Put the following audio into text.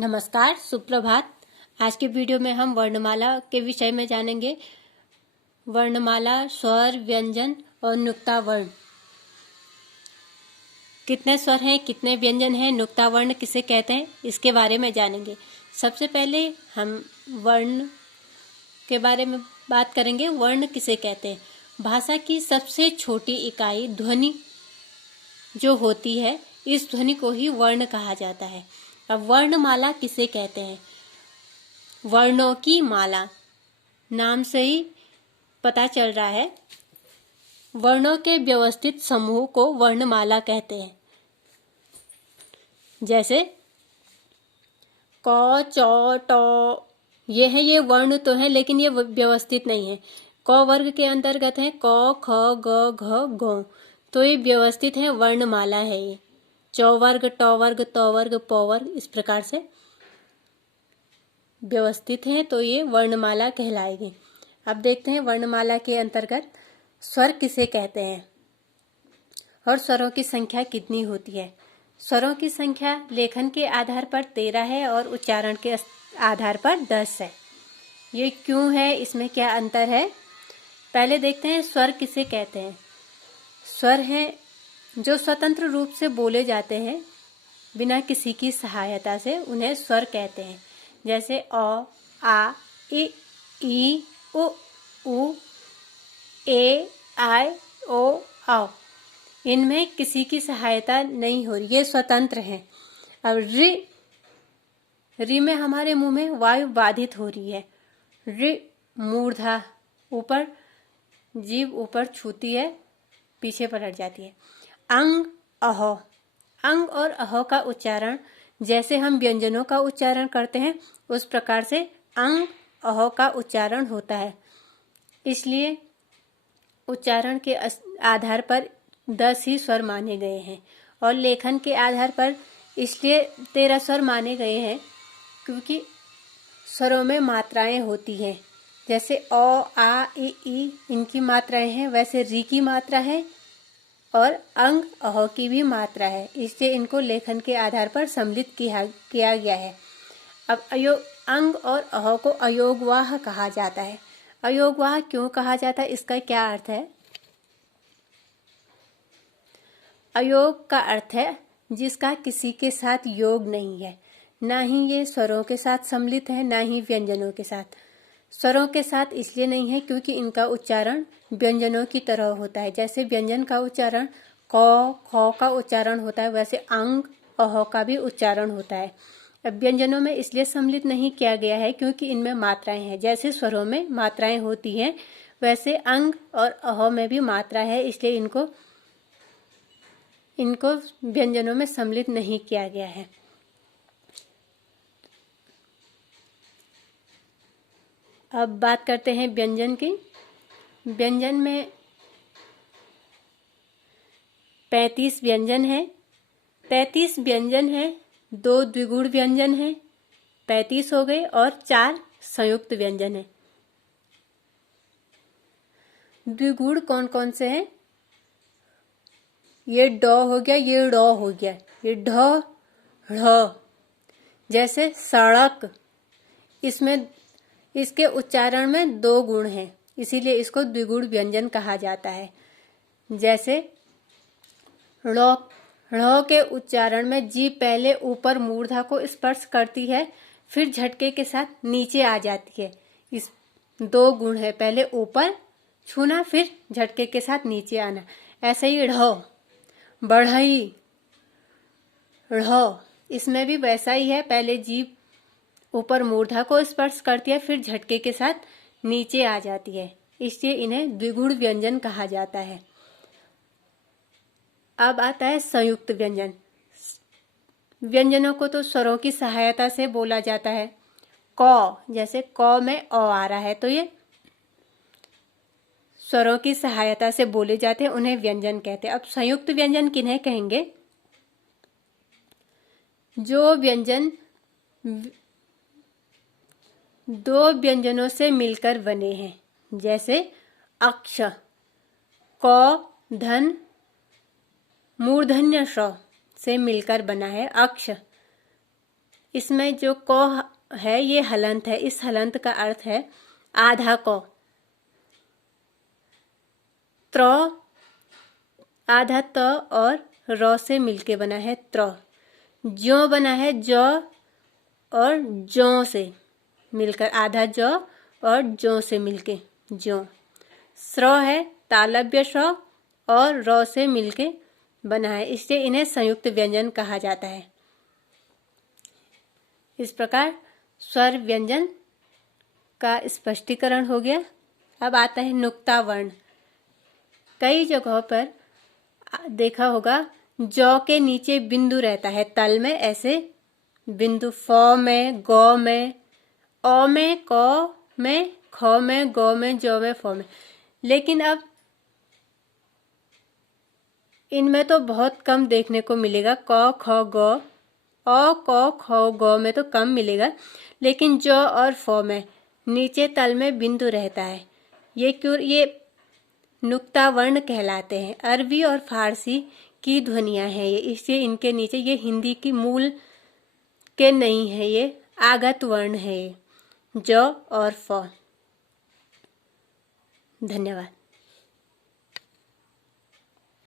नमस्कार, सुप्रभात। आज के वीडियो में हम वर्णमाला के विषय में जानेंगे। वर्णमाला, स्वर, व्यंजन और नुक्ता वर्ण। कितने स्वर हैं, कितने व्यंजन हैं, नुक्ता वर्ण किसे कहते हैं, इसके बारे में जानेंगे। सबसे पहले हम वर्ण के बारे में बात करेंगे। वर्ण किसे कहते हैं? भाषा की सबसे छोटी इकाई ध्वनि जो होती है, इस ध्वनि को ही वर्ण कहा जाता है। अब वर्णमाला किसे कहते हैं? वर्णों की माला, नाम से ही पता चल रहा है। वर्णों के व्यवस्थित समूह को वर्णमाला कहते हैं। जैसे क, च, ट, ये वर्ण तो है, लेकिन ये व्यवस्थित नहीं है। क वर्ग के अंतर्गत है क, ख, ग, घ, घ, तो ये व्यवस्थित है, वर्णमाला है। ये च वर्ग, ट वर्ग, त वर्ग, प वर्ग इस प्रकार से व्यवस्थित हैं, तो ये वर्णमाला कहलाएगी। अब देखते हैं वर्णमाला के अंतर्गत स्वर किसे कहते हैं और स्वरों की संख्या कितनी होती है। स्वरों की संख्या लेखन के आधार पर 13 है और उच्चारण के आधार पर 10 है। ये क्यों है, इसमें क्या अंतर है? पहले देखते हैं स्वर किसे कहते हैं। स्वर हैं जो स्वतंत्र रूप से बोले जाते हैं, बिना किसी की सहायता से, उन्हें स्वर कहते हैं। जैसे अ, आ, ई, उ, ए, आई, ओ, औ। इनमें किसी की सहायता नहीं हो रही, ये स्वतंत्र हैं। अब रि में हमारे मुंह में वायु बाधित हो रही है। रि मूर्धा, ऊपर जीभ ऊपर छूती है, पीछे पलट जाती है। अंग, अह, अंग और अह का उच्चारण जैसे हम व्यंजनों का उच्चारण करते हैं, उस प्रकार से अंग, अह का उच्चारण होता है। इसलिए उच्चारण के आधार पर 10 ही स्वर माने गए हैं और लेखन के आधार पर इसलिए 13 स्वर माने गए हैं, क्योंकि स्वरों में मात्राएं होती हैं। जैसे अ, आ, ई इनकी मात्राएं हैं, वैसे री की मात्रा है और अंग, अह की भी मात्रा है। इसलिए इनको लेखन के आधार पर सम्मिलित किया गया है। अब अंग और अह को अयोगवाह कहा जाता है। अयोगवाह क्यों कहा जाता है, इसका क्या अर्थ है? अयोग का अर्थ है जिसका किसी के साथ योग नहीं है, ना ही ये स्वरों के साथ सम्मिलित है, ना ही व्यंजनों के साथ। स्वरों के साथ इसलिए नहीं है क्योंकि इनका उच्चारण व्यंजनों की तरह होता है। जैसे व्यंजन का उच्चारण क, ख का उच्चारण होता है, वैसे अंग, अह का भी उच्चारण होता है। अब व्यंजनों में इसलिए सम्मिलित नहीं किया गया है क्योंकि इनमें मात्राएं हैं। जैसे स्वरों में मात्राएं होती हैं, वैसे अंग और अह में भी मात्रा है, इसलिए इनको व्यंजनों में सम्मिलित नहीं किया गया है। अब बात करते हैं व्यंजन की। व्यंजन में 35 व्यंजन है। 33 व्यंजन है, 2 द्विगुण व्यंजन है, 35 हो गए, और 4 संयुक्त व्यंजन है। द्विगुण कौन कौन से हैं? ये ड हो गया, ये ड हो गया, ये ढ, ढ़। जैसे सड़क, इसमें इसके उच्चारण में 2 गुण हैं, इसीलिए इसको द्विगुण व्यंजन कहा जाता है। जैसे ड़ के उच्चारण में जीभ पहले ऊपर मूर्धा को स्पर्श करती है, फिर झटके के साथ नीचे आ जाती है। इस 2 गुण है, पहले ऊपर छूना, फिर झटके के साथ नीचे आना। ऐसे ही ढ़, बढ़ई, ढ़, इसमें भी वैसा ही है, पहले जीभ ऊपर मूर्धा को स्पर्श करती है, फिर झटके के साथ नीचे आ जाती है, इसलिए इन्हें द्विगुण व्यंजन कहा जाता है। अब आता है संयुक्त व्यंजन। व्यंजनों को तो स्वरों की सहायता से बोला जाता है। क, जैसे क में अ आ रहा है, तो ये स्वरों की सहायता से बोले जाते हैं, उन्हें व्यंजन कहते हैं। अब संयुक्त व्यंजन किन्हें कहेंगे? जो व्यंजन 2 व्यंजनों से मिलकर बने हैं। जैसे अक्ष, क, धन, मूर्धन्य श से मिलकर बना है अक्ष। इसमें जो क है ये हलंत है। इस हलंत का अर्थ है आधा क। त्र आधा त और र से मिलके बना है त्र। ज्यो बना है ज और जौ से मिलकर, आधा ज और जौ से मिलके ज्यो। स्र है तालव्य स्र और र से मिलके बना है, इसलिए इन्हें संयुक्त व्यंजन कहा जाता है। इस प्रकार स्वर व्यंजन का स्पष्टीकरण हो गया। अब आता है नुक्ता वर्ण। कई जगहों पर देखा होगा जौ के नीचे बिंदु रहता है तल में, ऐसे बिंदु फ में, ग में, अ में, क में, ख में, ग में, ज में, फ में। लेकिन अब इनमें तो बहुत कम देखने को मिलेगा। क ख ग, अ क ख ग में तो कम मिलेगा, लेकिन ज और फ में नीचे तल में बिंदु रहता है। ये नुक्ता वर्ण कहलाते हैं। अरबी और फारसी की ध्वनियां हैं ये, इसलिए इनके नीचे, ये हिंदी की मूल के नहीं है, ये आगत वर्ण है ये ज और फ। धन्यवाद।